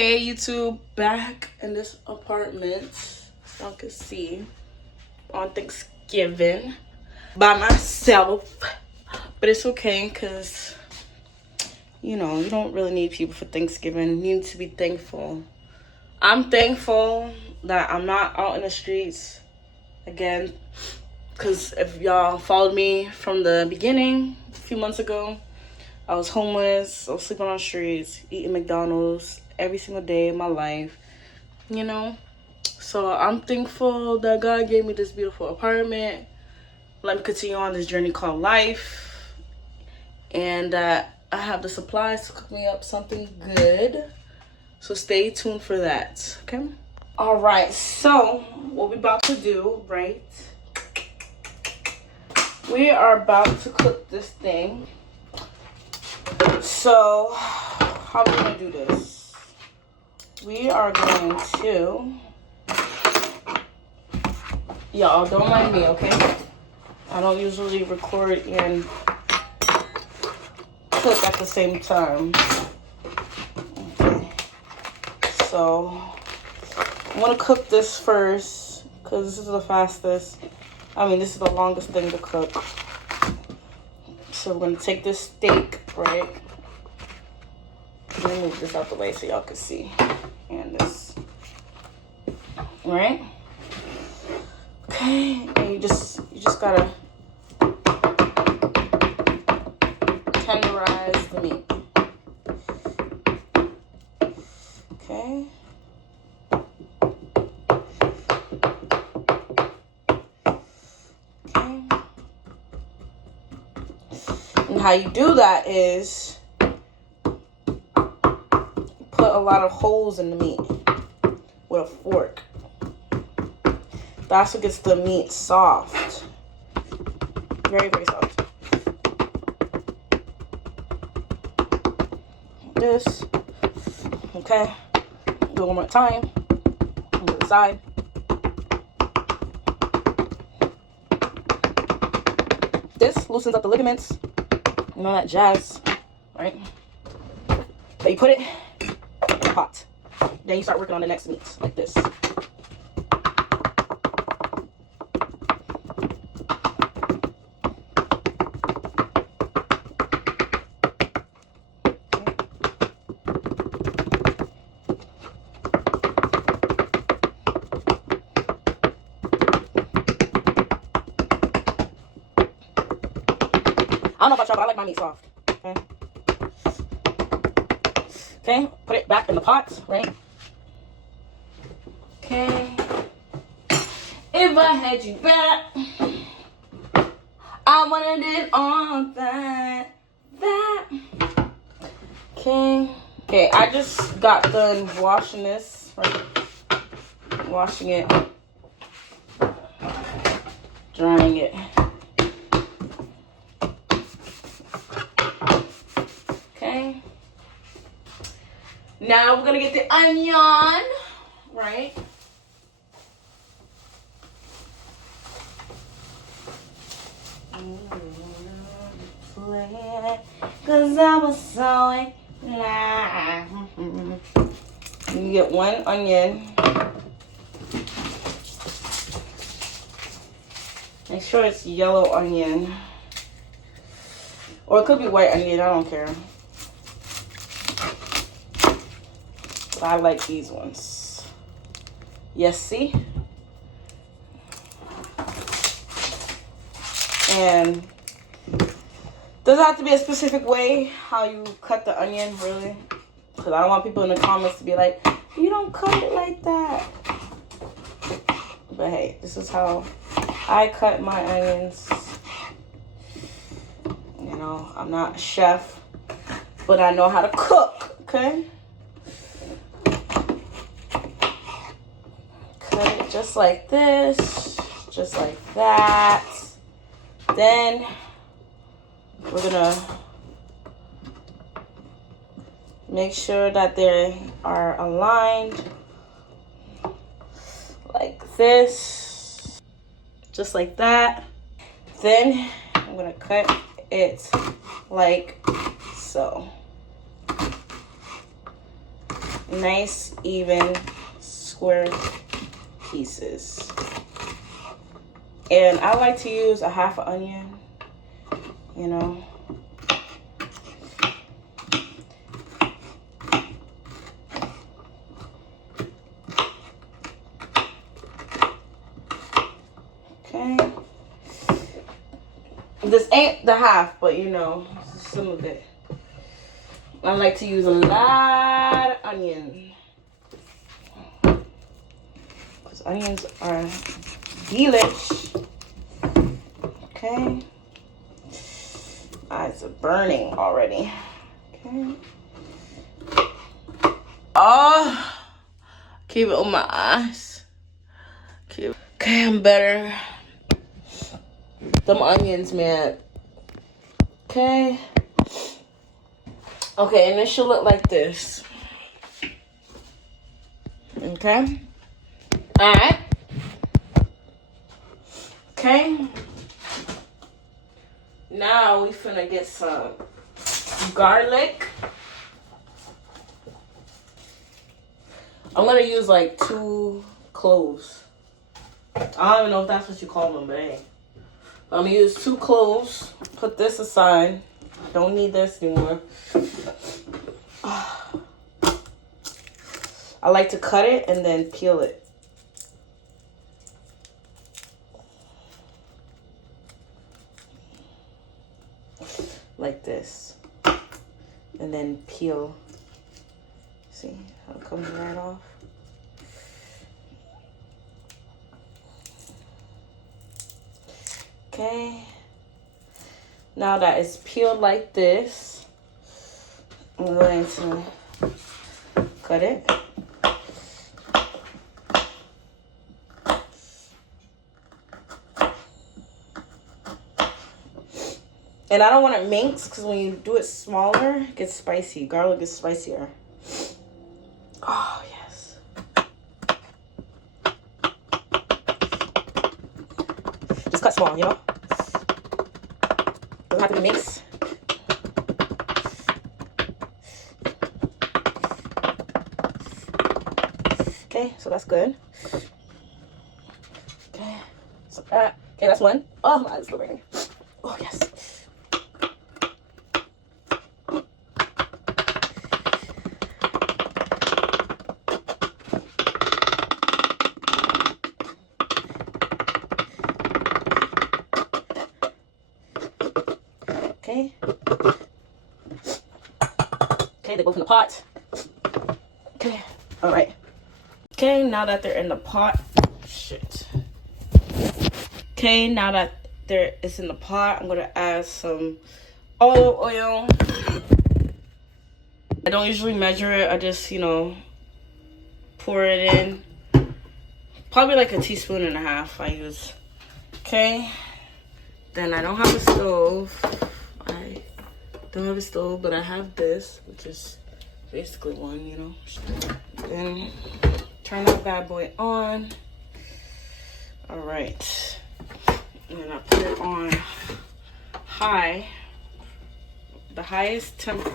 Okay, YouTube, back in this apartment, so y'all can see, on Thanksgiving by myself. But it's okay, because, you know, you don't really need people for Thanksgiving. You need to be thankful. I'm thankful that I'm not out in the streets again, because if y'all followed me from the beginning, a few months ago, I was homeless, I was sleeping on the streets, eating McDonald's every single day of my life, you know? So I'm thankful that God gave me this beautiful apartment. Let me continue on this journey called life. And I have the supplies to cook me up something good. So stay tuned for that, okay? All right, so what we're about to do, right? We are about to cook this thing. So, how are we gonna do this? We are going to, y'all don't mind me, okay? I don't usually record and cook at the same time. Okay. So, I'm gonna cook this first, because this is the fastest. This is the longest thing to cook. So we're gonna take this steak, right? Let me move this out the way so y'all can see. And this, all right? Okay, and you just gotta tenderize the meat. Okay. And how you do that is put a lot of holes in the meat with a fork. That's what gets the meat soft. Very, very soft. This. Okay. Do it one more time. On the other side. This loosens up the ligaments and all that jazz, right? But you put it in a pot. Then you start working on the next meat, like this. I don't know about y'all, but I like my meat soft. Okay. Okay, put it back in the pot, right? Okay. If I had you back, I wanted it on that. Okay. Okay, I just got done washing this, right? Washing it. Drying it. Okay. Now we're gonna get the onion, right? Cause I was so inclined. You get one onion. Make sure it's yellow onion. Or it could be white onion, I don't care. I like these ones. Yes, see? And doesn't have to be a specific way how you cut the onion, really. Because I don't want people in the comments to be like, you don't cut it like that. But hey, this is how I cut my onions. You know, I'm not a chef, but I know how to cook, okay? Just like this, just like that. Then we're gonna make sure that they are aligned like this, just like that. Then I'm gonna cut it like so. nice, even, square pieces. And I like to use a half an onion, you know. Okay. This ain't the half, but you know, some of it. I like to use a lot of onion. Because onions are delish. Okay. Eyes are burning already. Okay. Oh, keep it on my eyes. Okay, I'm better. Them onions, man. Okay. Okay, and it should look like this. Okay. All right. Okay. Now we finna get some garlic. I'm gonna use like 2 cloves. I don't even know if that's what you call them, but hey. I'm gonna use 2 cloves. Put this aside. Don't need this anymore. I like to cut it and then peel it. Like this. And then peel. See how it comes right off? Okay. Now that it's peeled like this, I'm going to cut it. And I don't want it minced because when you do it smaller, it gets spicy. Garlic is spicier. Oh, yes. Just cut small, you know? Doesn't have to be minced. Okay, so that's good. Okay, so that. Okay, that's one. Oh, my eyes are burning. Oh, yes. Okay. Okay, they both in the pot. Okay, all right. Okay, now that they're in the pot, shit. Okay, now that it's in the pot, I'm gonna add some olive oil. I don't usually measure it. I just, you know, pour it in. Probably like 1.5 teaspoons I use. Okay. Then I don't have a stove. I don't have a stove, but I have this, which is basically one, you know. Then turn that bad boy on. All right. And then I put it on high. The highest temp.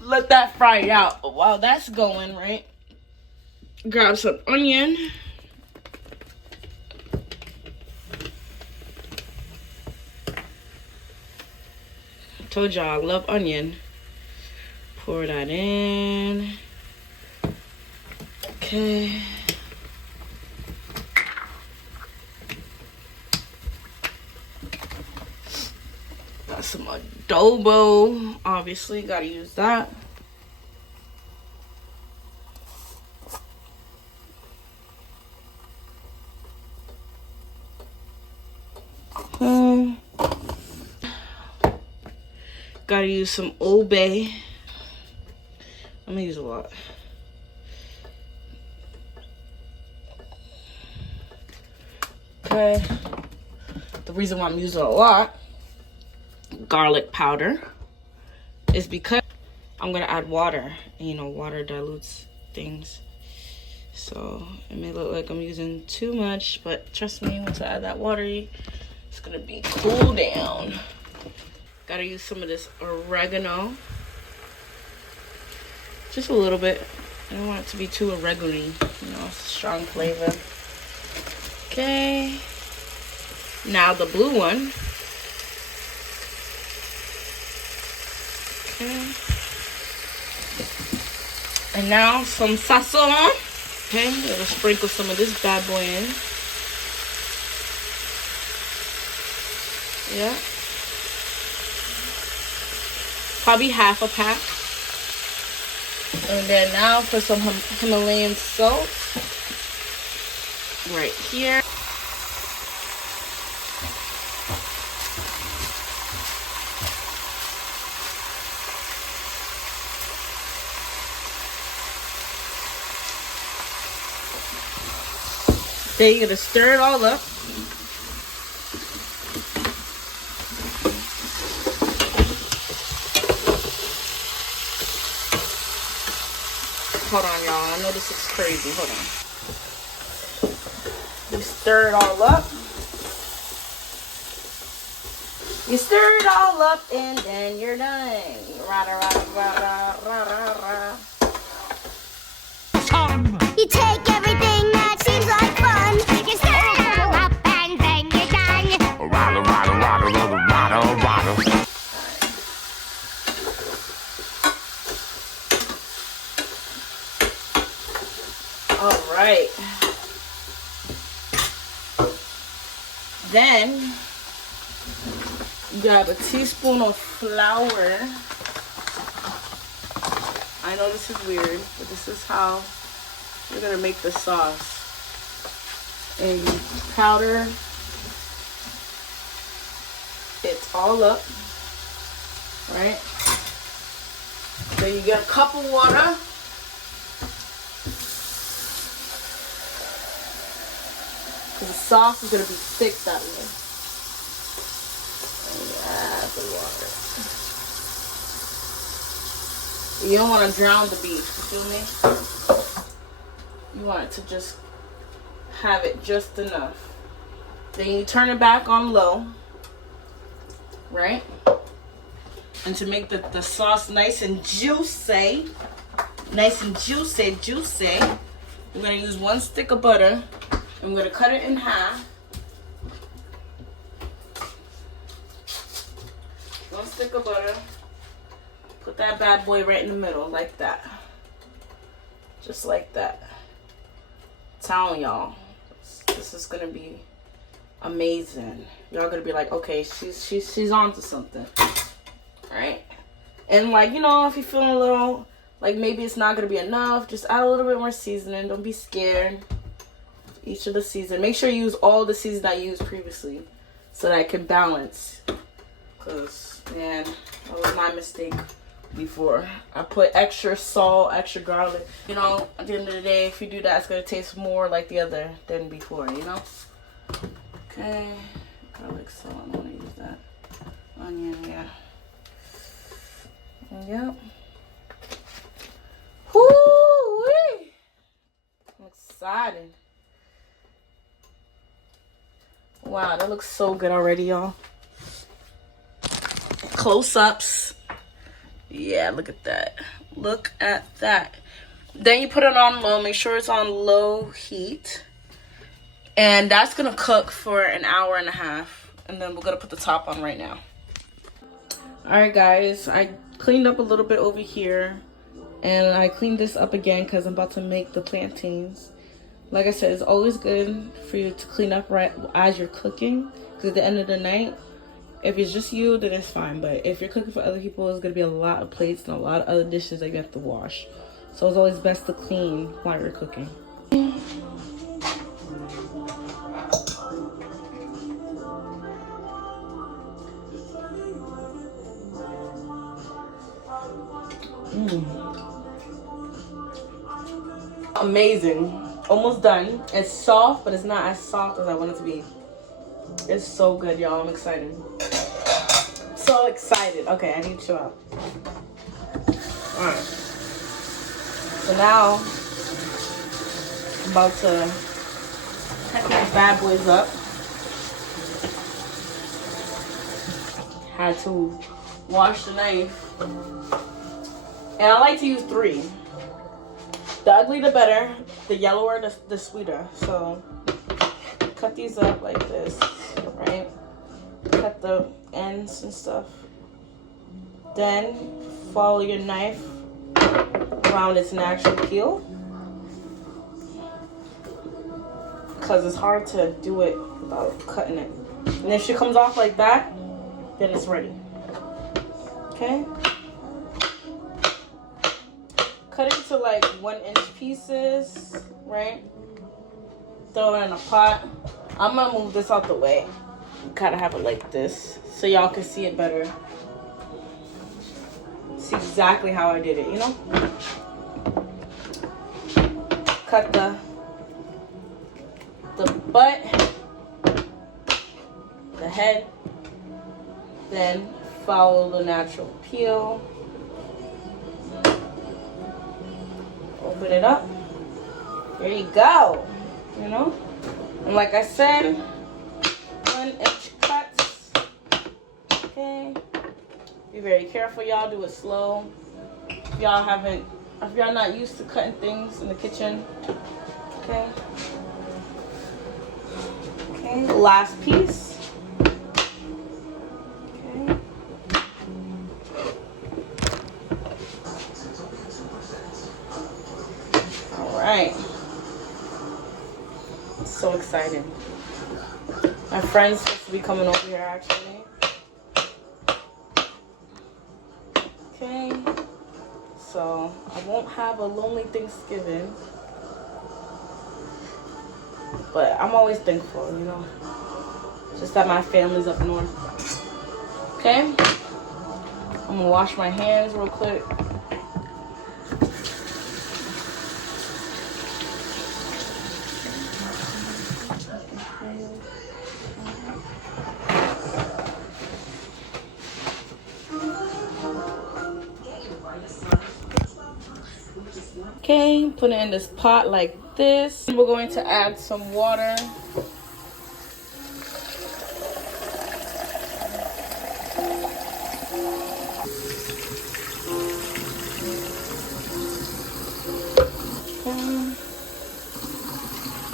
Let that fry out. But while that's going, right? Grab some onion. Told y'all I love onion. Pour that in. Okay. Got some adobo. Obviously, gotta use that. Gotta use some Old Bay. I'm gonna use a lot. Okay. The reason why I'm using a lot, garlic powder, is because I'm gonna add water. And you know, water dilutes things. So it may look like I'm using too much, but trust me, once I add that water, it's gonna be cool down. Gotta use some of this oregano. Just a little bit. I don't want it to be too irregular. You know, it's a strong flavor. Okay. Now the blue one. Okay. And now some sazon. Okay, I'm gonna sprinkle some of this bad boy in. Yeah. Probably half a pack. And then now for some Himalayan salt. Right here. Then you're gonna stir it all up. Hold on, y'all. I know this looks crazy. Hold on. You stir it all up. You stir it all up and then you're done. Rada, rada, rada, rada, rada. You take everything that seems like fun. You stir it all up and then you're done. Rada, rada, rada, rada, rada, rada. All right. Then grab a teaspoon of flour. I know this is weird, but this is how we're gonna make the sauce. And you powder it all up, right? Then you get a cup of water. The sauce is gonna be thick that way. And add the water. You don't want to drown the beef. You feel me? You want it to just have it just enough. Then you turn it back on low, right? And to make the sauce nice and juicy, we're gonna use 1 stick of butter. I'm going to cut it in half. 1 stick of butter. Put that bad boy right in the middle, like that. Just like that. I'm telling y'all, this is going to be amazing. Y'all going to be like, okay, she's on to something. Alright? And like, you know, if you're feeling a little, like maybe it's not going to be enough, just add a little bit more seasoning. Don't be scared. Each of the season. Make sure you use all the season I used previously so that I can balance. Because, man, that was my mistake before. I put extra salt, extra garlic. You know, at the end of the day, if you do that, it's going to taste more like the other than before, you know? Okay. Garlic, salt. I don't want to use that. Onion, yeah. Yep. Woo-wee! I'm excited. Wow, that looks so good already, y'all. Close-ups. Yeah, look at that. Look at that. Then you put it on low. Make sure it's on low heat. And that's going to cook for an hour and a half. And then we're going to put the top on right now. Alright, guys. I cleaned up a little bit over here. And I cleaned this up again because I'm about to make the plantains. Like I said, it's always good for you to clean up right as you're cooking. Because at the end of the night, if it's just you, then it's fine. But if you're cooking for other people, it's going to be a lot of plates and a lot of other dishes that you have to wash. So it's always best to clean while you're cooking. Amazing. Almost done. It's soft, but it's not as soft as I want it to be. It's so good, y'all. I'm excited. So excited. Okay, I need to chill out. Alright. So now, I'm about to cut these bad boys up. Had to wash the knife. And I like to use 3. The uglier the better. The yellower the sweeter. So cut these up like this, right? Cut the ends and stuff. Then follow your knife around its natural peel, because it's hard to do it without cutting it. And if she comes off like that, then it's ready. Okay? Cut it into like 1-inch pieces, right? Throw it in a pot. I'm gonna move this out the way. Kind of have it like this so y'all can see it better. See exactly how I did it, you know? Cut the butt, the head, then follow the natural peel. Open it up. There you go. You know? And like I said, 1-inch cuts. Okay. Be very careful, y'all. Do it slow. If y'all not used to cutting things in the kitchen. Okay. Okay. Last piece. Okay. All right. So excited. My friend's supposed to be coming over here actually. Okay. So I won't have a lonely Thanksgiving. But I'm always thankful, you know. Just that my family's up north. Okay? I'm gonna wash my hands real quick. Okay, put it in this pot like this. We're going to add some water.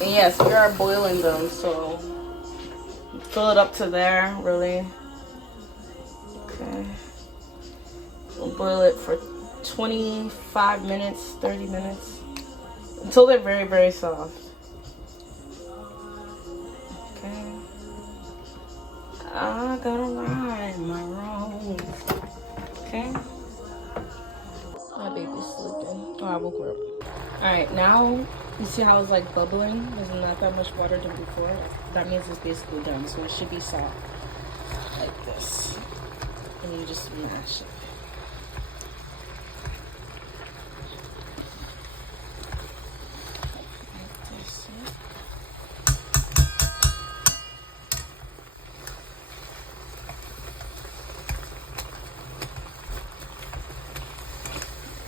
And yes, we are boiling them, so fill it up to there, really. Okay. We'll boil it for 25 minutes, 30 minutes, until they're very, very soft. Okay. I gotta right my wrongs. Okay. My baby's sleeping. Oh, I woke her up. Alright, now you see how it's like bubbling? There's not that much water than before. That means it's basically done. So it should be soft like this. And you just mash it.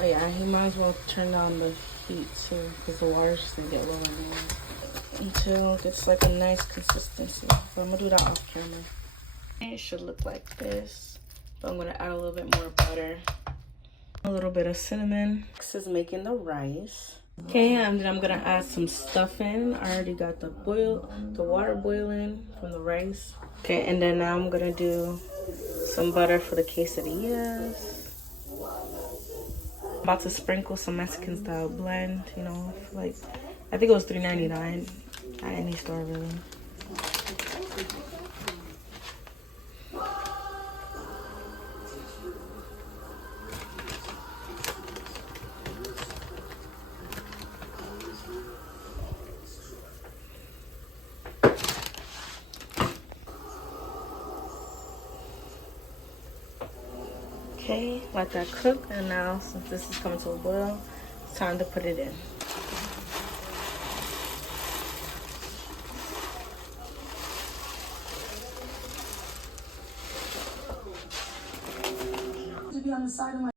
Oh yeah, he might as well turn down the heat too, because the water's just gonna get lower and lower until it gets like a nice consistency. So I'm gonna do that off camera. It should look like this, but I'm gonna add a little bit more butter, a little bit of cinnamon. This is making the rice. Okay, and then I'm gonna add some stuffing. I already got the water boiling from the rice. Okay, and then now I'm gonna do some butter for the quesadillas. About to sprinkle some Mexican style blend, you know, like I think it was $3.99 at any store really. Okay, let that cook, and now since this is coming to a boil, it's time to put it in. To be on the side of my